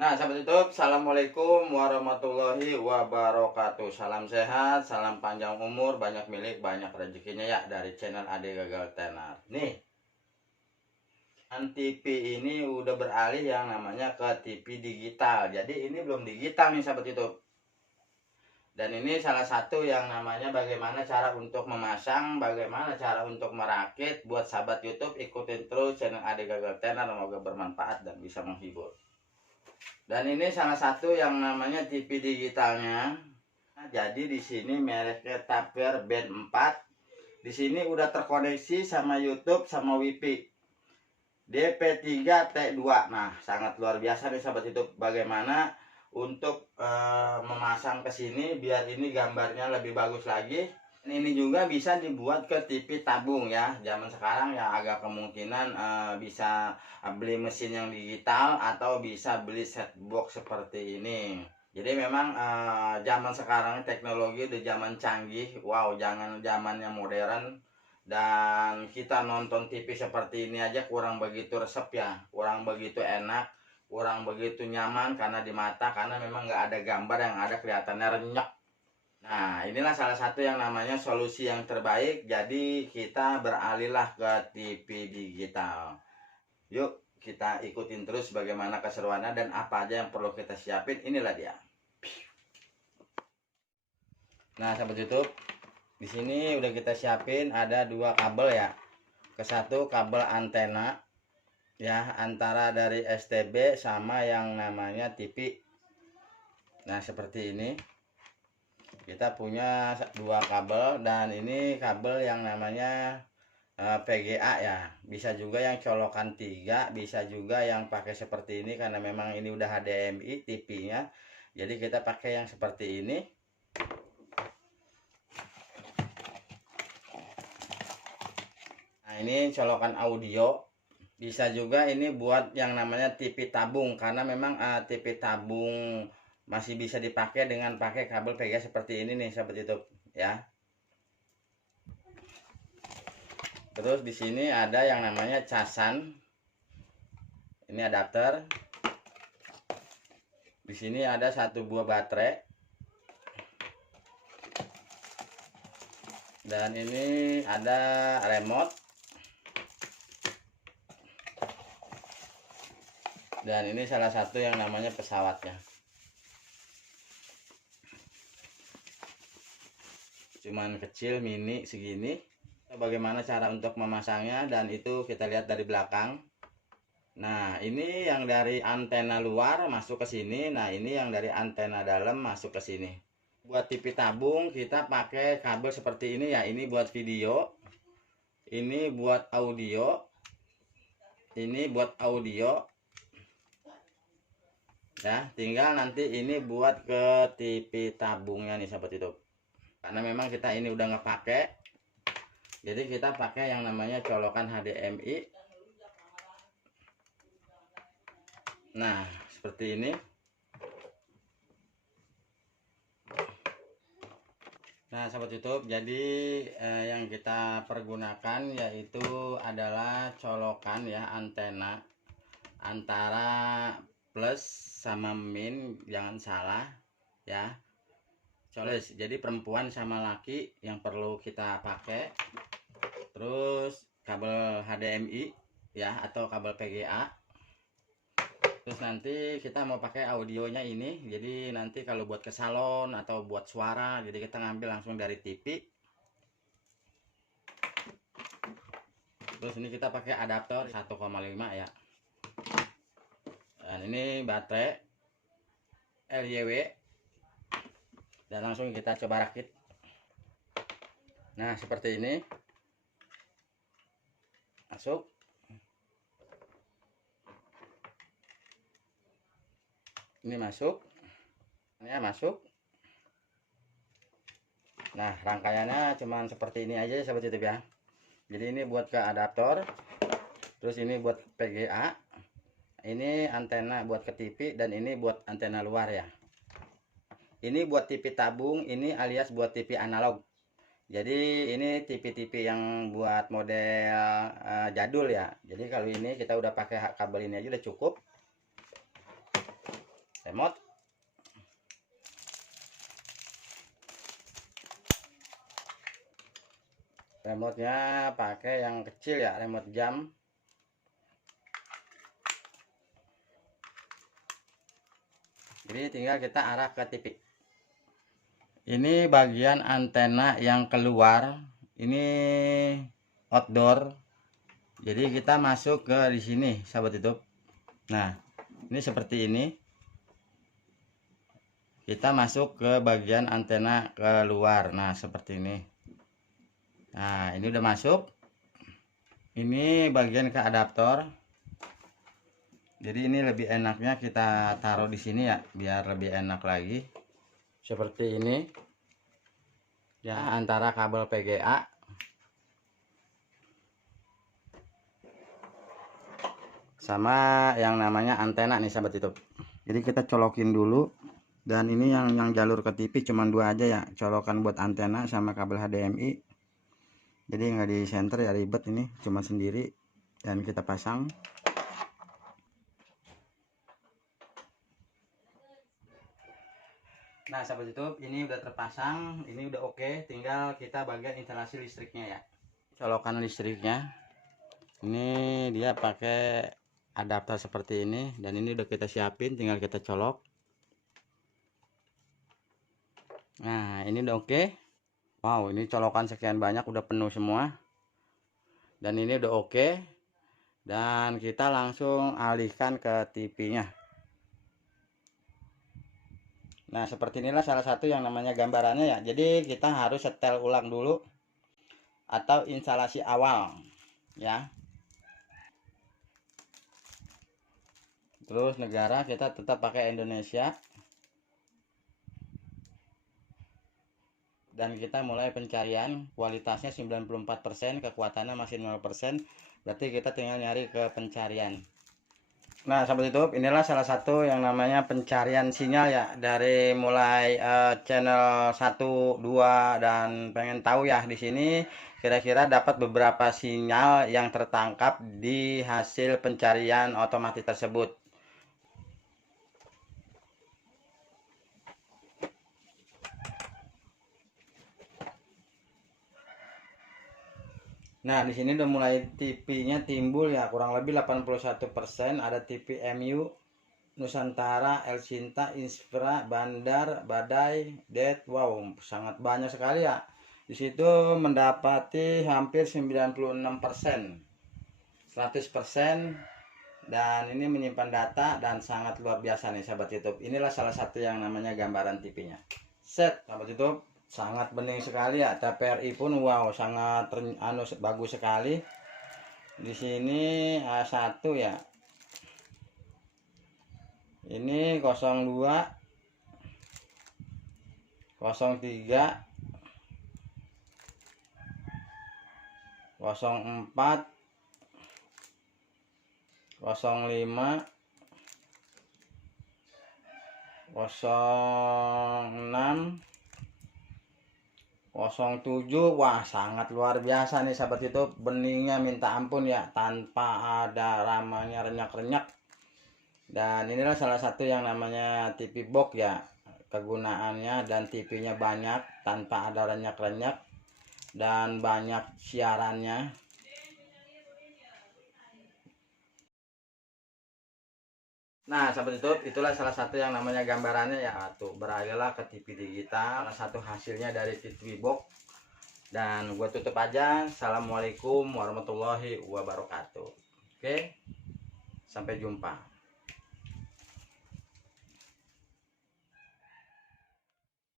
Nah, sahabat YouTube, Assalamualaikum warahmatullahi wabarakatuh. Salam sehat, salam panjang umur, banyak milik, banyak rezekinya ya dari channel Ade Gagal Tenar. Nih, TV ini udah beralih yang namanya ke TV digital. Jadi ini belum digital nih sahabat YouTube. Dan ini salah satu yang namanya bagaimana cara untuk memasang, bagaimana cara untuk merakit. Buat sahabat YouTube, ikutin terus channel Ade Gagal Tenar, semoga bermanfaat dan bisa menghibur. Dan ini salah satu yang namanya TV digitalnya. Jadi di sini mereknya Tapir Band 4. Di sini udah terkoneksi sama YouTube sama WiFi. DP3T2. Nah, sangat luar biasa nih sahabat YouTube. Bagaimana untuk memasang ke sini biar ini gambarnya lebih bagus lagi. Ini juga bisa dibuat ke TV tabung ya. Zaman sekarang ya agak kemungkinan bisa beli mesin yang digital atau bisa beli set box seperti ini. Jadi memang zaman sekarang teknologi udah zaman canggih. Wow, jangan zamannya modern. Dan kita nonton TV seperti ini aja kurang begitu resep ya, kurang begitu enak, kurang begitu nyaman karena di mata, karena memang nggak ada gambar, yang ada kelihatannya renyek. Nah, inilah salah satu yang namanya solusi yang terbaik. Jadi kita beralihlah ke TV digital. Yuk kita ikutin terus bagaimana keseruannya dan apa aja yang perlu kita siapin. Inilah dia. Nah, sahabat YouTube, di sini udah kita siapin ada dua kabel ya. Ke satu kabel antena ya, antara dari STB sama yang namanya TV. Nah, seperti ini. Kita punya dua kabel, dan ini kabel yang namanya VGA ya. Bisa juga yang colokan 3, bisa juga yang pakai seperti ini karena memang ini udah HDMI TV-nya. Jadi kita pakai yang seperti ini. Nah, ini colokan audio. Bisa juga ini buat yang namanya TV tabung, karena memang TV tabung masih bisa dipakai dengan pakai kabel VGA seperti ini nih sahabat YouTube ya. Terus di sini ada yang namanya casan. Ini adapter. Di sini ada satu buah baterai. Dan ini ada remote. Dan ini salah satu yang namanya pesawatnya. Cuman kecil, mini segini. Bagaimana cara untuk memasangnya, dan itu kita lihat dari belakang. Nah, ini yang dari antena luar masuk ke sini. Nah, ini yang dari antena dalam masuk ke sini. Buat TV tabung kita pakai kabel seperti ini ya. Ini buat video, ini buat audio, ini buat audio ya. Tinggal nanti ini buat ke TV tabungnya nih sahabat YouTube. Karena memang kita ini udah nggak pakai, jadi kita pakai yang namanya colokan HDMI. Nah, seperti ini. Nah, sahabat YouTube, jadi yang kita pergunakan yaitu adalah colokan ya, antena antara plus sama min, jangan salah ya. Jadi perempuan sama laki yang perlu kita pakai. Terus kabel HDMI ya, atau kabel VGA. Terus nanti kita mau pakai audionya ini. Jadi nanti kalau buat ke salon atau buat suara, jadi kita ngambil langsung dari TV. Terus ini kita pakai adaptor 1,5 ya. Dan ini baterai LYW. Dan langsung kita coba rakit. Nah, seperti ini. Masuk. Ini masuk. Ini masuk. Nah, rangkaiannya cuman seperti ini aja sahabat YouTube ya. Jadi ini buat ke adaptor. Terus ini buat VGA. Ini antena buat ke TV, dan ini buat antena luar ya. Ini buat TV tabung, ini alias buat TV analog. Jadi ini TV-TV yang buat model jadul ya. Jadi kalau ini kita udah pakai kabel ini aja udah cukup. remote. Remote-nya pakai yang kecil ya, remote jam. Jadi tinggal kita arah ke TV. Ini bagian antena yang keluar, ini outdoor. Jadi kita masuk ke di sini, sahabat YouTube. Nah, ini seperti ini. Kita masuk ke bagian antena keluar. Nah, seperti ini. Nah, ini udah masuk. Ini bagian ke adaptor. Jadi ini lebih enaknya kita taruh di sini ya, biar lebih enak lagi. Seperti ini. Ya, antara kabel VGA sama yang namanya antena nih, sahabat YouTube. Jadi kita colokin dulu. Dan ini yang jalur ke TV cuma 2 aja ya, colokan buat antena sama kabel HDMI. Jadi nggak di center ya, ribet ini, cuma sendiri. Dan kita pasang. Nah, sahabat YouTube, ini udah terpasang, ini udah oke. Tinggal kita bagian instalasi listriknya ya. Colokan listriknya. Ini dia pakai adapter seperti ini, dan ini udah kita siapin, tinggal kita colok. Nah, ini udah oke. Wow, ini colokan sekian banyak, udah penuh semua. Dan ini udah oke. Dan kita langsung alihkan ke TV-nya. Nah, seperti inilah salah satu yang namanya gambarannya ya. Jadi kita harus setel ulang dulu atau instalasi awal ya. Terus negara kita tetap pakai Indonesia. Dan kita mulai pencarian, kualitasnya 94%, kekuatannya masih 0%. Berarti kita tinggal nyari ke pencarian. Nah, sahabat YouTube, inilah salah satu yang namanya pencarian sinyal ya, dari mulai channel 1, 2, dan pengen tahu ya di sini kira-kira dapat beberapa sinyal yang tertangkap di hasil pencarian otomatis tersebut. Nah, di sini udah mulai TV-nya timbul ya, kurang lebih 81%. Ada TV MU, Nusantara, El Sinta, Inspira, Bandar, Badai, Det. Wow, sangat banyak sekali ya. Di situ mendapati hampir 96%, 100%, dan ini menyimpan data dan sangat luar biasa nih, sahabat YouTube. Inilah salah satu yang namanya gambaran TV-nya. Set, sahabat YouTube. Sangat bening sekali ya, TVRI pun wow, sangat bagus sekali. Di sini A1 ya. Ini 02, 03, 04, 05, 06, 07. Wah, sangat luar biasa nih, sahabat YouTube. Beningnya minta ampun ya, tanpa ada ramanya renyak-renyak. Dan inilah salah satu yang namanya TV box ya, kegunaannya. Dan TV-nya banyak tanpa ada renyak-renyak, dan banyak siarannya. Nah, sahabat YouTube, itulah salah satu yang namanya gambarannya ya. Tuh, beralihlah ke TV digital, salah satu hasilnya dari TV box. Dan gue tutup aja. Assalamualaikum warahmatullahi wabarakatuh. Oke, sampai jumpa.